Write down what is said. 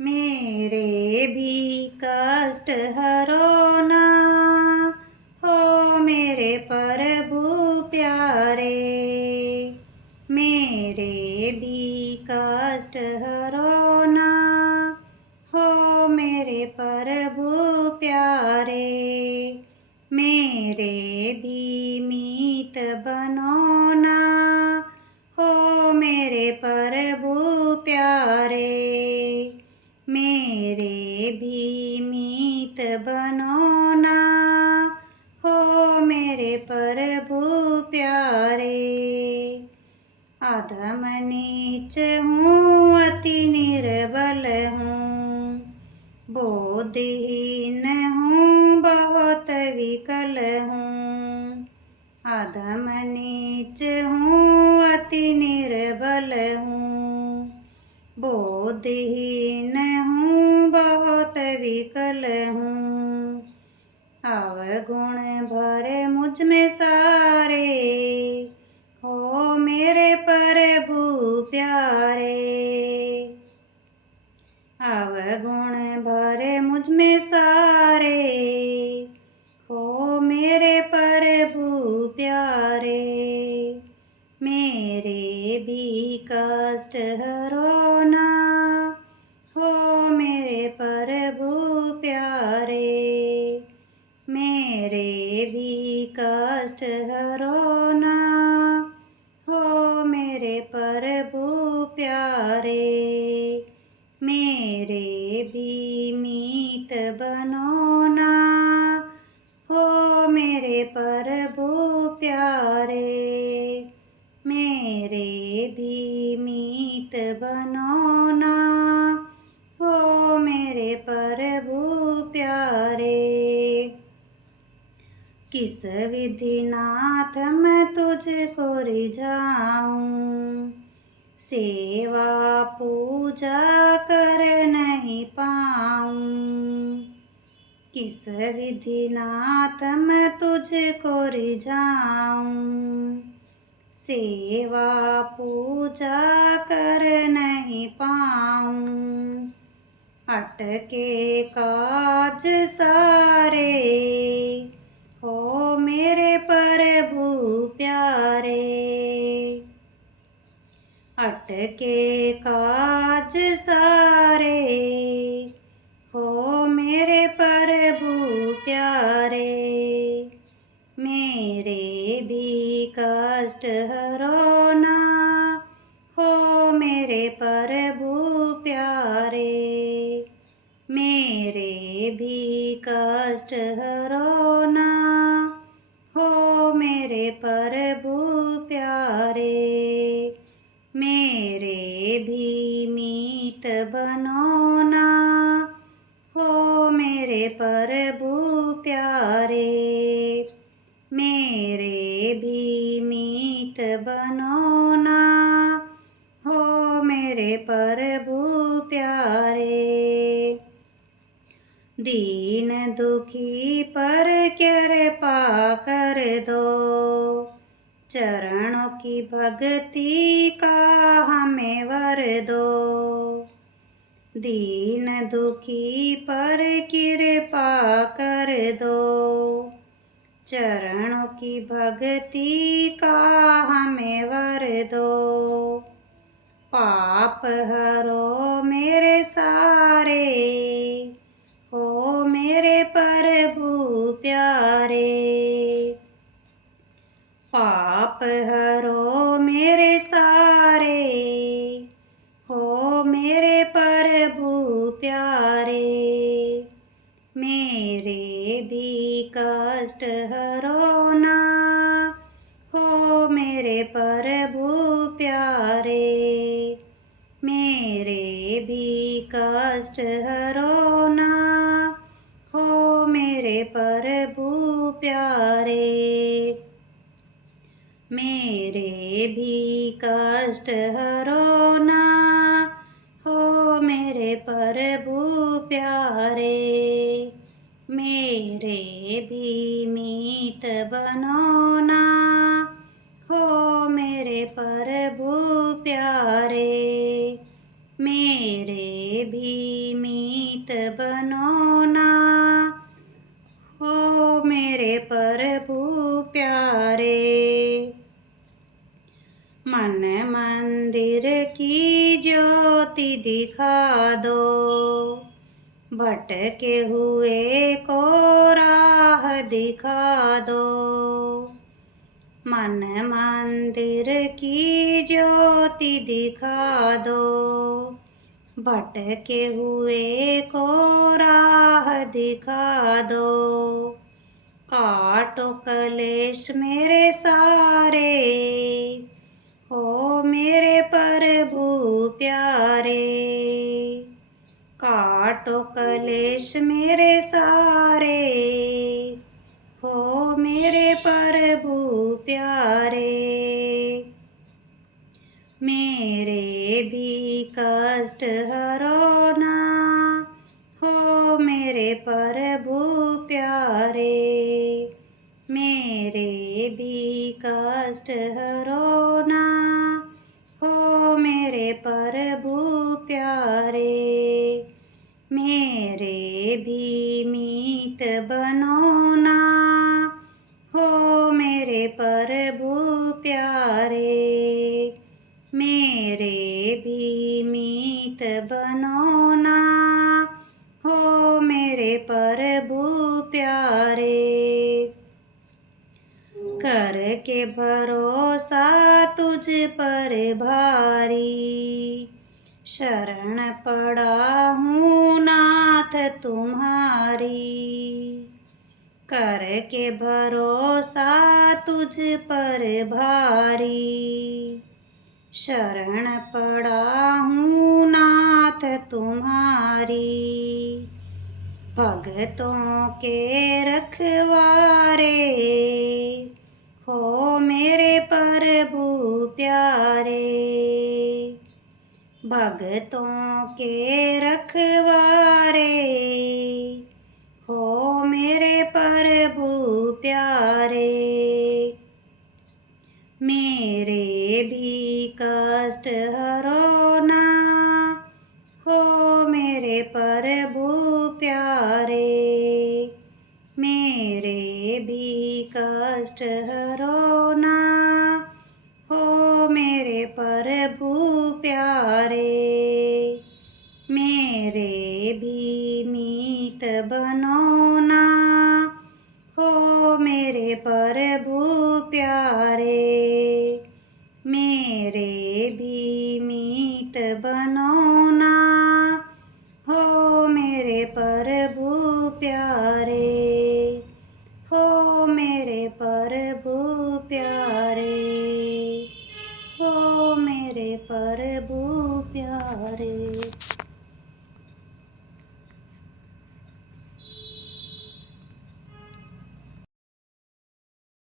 मेरे भी कष्ट हरो ना, हो मेरे प्रभु प्यारे। मेरे भी कष्ट हरो ना, हो मेरे प्रभु प्यारे। मेरे भी मीत बनो ना, हो मेरे प्रभु प्यारे। मेरे भी मीत बनो ना, हो मेरे प्रभु प्यारे। अधम नीच हूँ अति निर्बल हूँ, बोधहीन हूँ बहुत विकल हूँ। अधम नीच हूँ अति निर्बल हूँ, बोधहीन हूँ बहुत विकल हूँ। अवगुण भरे मुझ में सारे, हो मेरे प्रभु प्यारे। अवगुण भरे मुझ में सारे, हो मेरे प्रभु प्यारे। मेरे भी कष्ट हरो ना, हो मेरे प्रभु प्यारे। मेरे भी कष्ट हरो ना, हो मेरे प्रभु प्यारे। मेरे भी मीत बनो ना, हो मेरे प्रभु प्यारे। मेरे भी मीत बनो ना, हो मेरे प्रभु प्यारे। किस विधि नाथ मैं तुझको रिझाऊं, सेवा पूजा कर नहीं पाऊं। किस विधि नाथ मैं तुझको रिझाऊं, सेवा पूजा कर नहीं पाऊं। अटके काज सारे, हो मेरे प्रभु प्यारे। अटके काज सारे, हो मेरे प्रभु प्यारे। मेरे भी कष्ट हरो ना, हो मेरे प्रभु प्यारे। मेरे भी कष्ट हरो ना, हो मेरे प्रभु प्यारे। मेरे भी मीत बनो ना, हो मेरे प्रभु प्यारे। मेरे भी मीत बनो ना, हो मेरे प्रभु प्यारे। दीन दुखी पर कृपा कर दो, चरणों की भक्ति का हमें वर दो। दीन दुखी पर कृपा कर दो, चरणों की भक्ति का हमें वर दो। पाप हरो मेरे सारे, हो मेरे प्रभु प्यारे। पाप हरो मेरे सारे, हो मेरे प्रभु प्यारे। मेरे भी कष्ट हरो ना, हो मेरे प्रभु प्यारे। मेरे भी कष्ट हरो ना, हो मेरे प्रभु प्यारे। मेरे भी कष्ट हरो ना, हो मेरे प्रभु प्यारे। मेरे भी मीत बनो ना, हो मेरे प्रभु प्यारे। मेरे भी मीत बनो ना, हो मेरे प्रभु प्यारे। मन मंदिर की ज्योति दिखा दो, भटके हुए को राह दिखा दो। मन मंदिर की ज्योति दिखा दो, भटके हुए को राह दिखा दो। काटो कलेश मेरे सारे, हो मेरे प्रभु प्यारे। काटो कलेश मेरे सारे, हो मेरे प्रभु प्यारे। मेरे भी कष्ट हरो ना, हो मेरे प्रभु प्यारे। मेरे भी कष्ट हरो ना, हो मेरे प्रभु प्यारे। मेरे भी मीत बनो ना, हो मेरे प्रभु प्यारे। मेरे भी मीत बनो ना, हो मेरे प्रभु प्यारे। करके भरोसा तुझ पर भारी, शरण पड़ा हूँ नाथ तुम्हारी। करके भरोसा तुझ पर भारी, शरण पड़ा हूँ नाथ तुम्हारी। भगतों के रखवारे, हो मेरे प्रभु प्यारे। भगतों के रखवारे, हो मेरे प्रभु प्यारे। मेरे भी कष्ट हरो ना, हो मेरे प्रभु प्यारे। मेरे भी कष्ट हरो ना, हो मेरे प्रभु प्यारे। मेरे भी मीत बनो ना, हो मेरे प्रभु प्यारे। मेरे भी मीत बनो ना, हो मेरे प्रभु प्यारे। हो मेरे प्रभु प्यारे, हो मेरे प्रभु प्यारे।